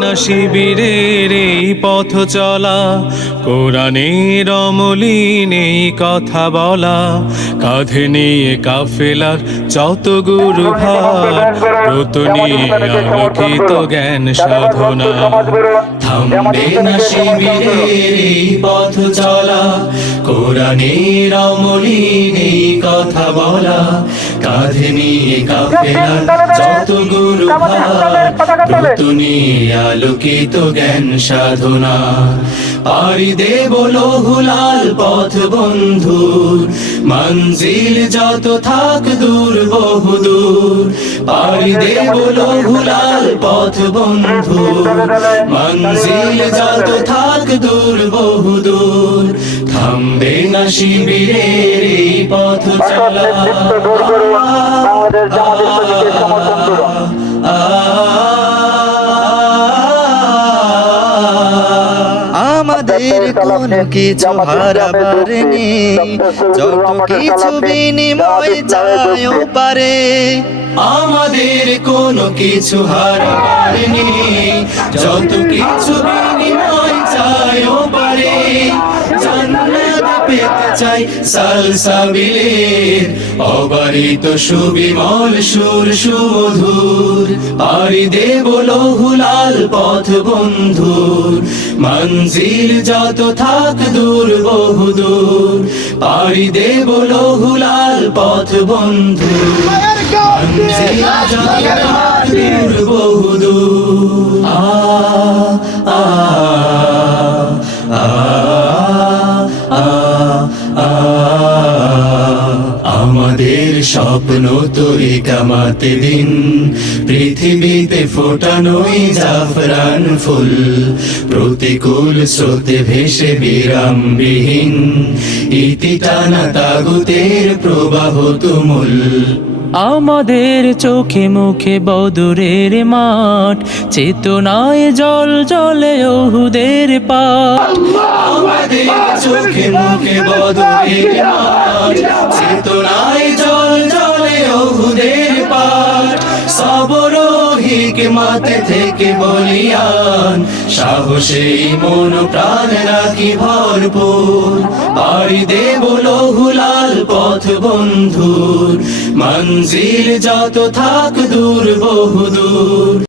না শিবিরের এই পথ চলা, কোরআনের অমলিন এই কথা বলা, কাঁধে নিয়ে কাফেলার যত গুরু ভার, ব্রত নিয়ে আলোকিত জ্ঞান সাধনা। থামবে না শিবিরের এই পথ চলা, কোরআনের অমলিন এই কথা বলা, কাঁধে নিয়ে কাফেলার যত গুরু ভার, ব্রত নিয়ে আলোকিত জ্ঞান সাধনা। পাড়ি দেব লৌহুলাল পথ বন্ধুর, মঞ্জিল যত থাক দূর বহুদূর। পাড়ি দেব লৌহুলাল পথ বন্ধুর, মঞ্জিল যত থাক দূর বহুদূর। থামবে না শিবিরের এই পথ চলা। আমাদের কোনো কিছু হারাবার নেই, যত কিছু বিনিময় চাইও পারে। আমাদের কোনো কিছু হারাবার নেই, যত কিছু বিনিময় চাইও পারে। জান্নাত পেতে চাই সালসাবিলের, অবারিত সুবিমল সুর সুমধুর। পাড়ি দেব লৌহুলাল পথ বন্ধুর, মঞ্জিল যত থাক দূর বহুদূর। পাড়ি দেব লৌহুলাল পথ বন্ধুর, মঞ্জিল যত থাক দূর বহুদূর। আ আমাদের স্বপ্ন তরি কামাতে দিন, পৃথিবীতে ফোটানোই জাফরান ফুল। প্রতিকূল স্রোতে ভেসে বিরামবিহীন, ইতি টানা তাগুতের প্রবাহ তুমুল। আমাদের চোখে মুখে বদরের মাঠ, চেতনায় জল জলে ওহুদের পাট। আমাদের চোখে মুখে বদরের মাঠ, চেতনায় জল জলে ওহুদের পাট। সবর হিকমত থেকে বলিয়ান, সাহসেই মন প্রাণ রাখি ভরপুর। পাড়ি দেব লৌহুলাল পথ বন্ধুর, মঞ্জিল যত থাক দূর বহুদূর।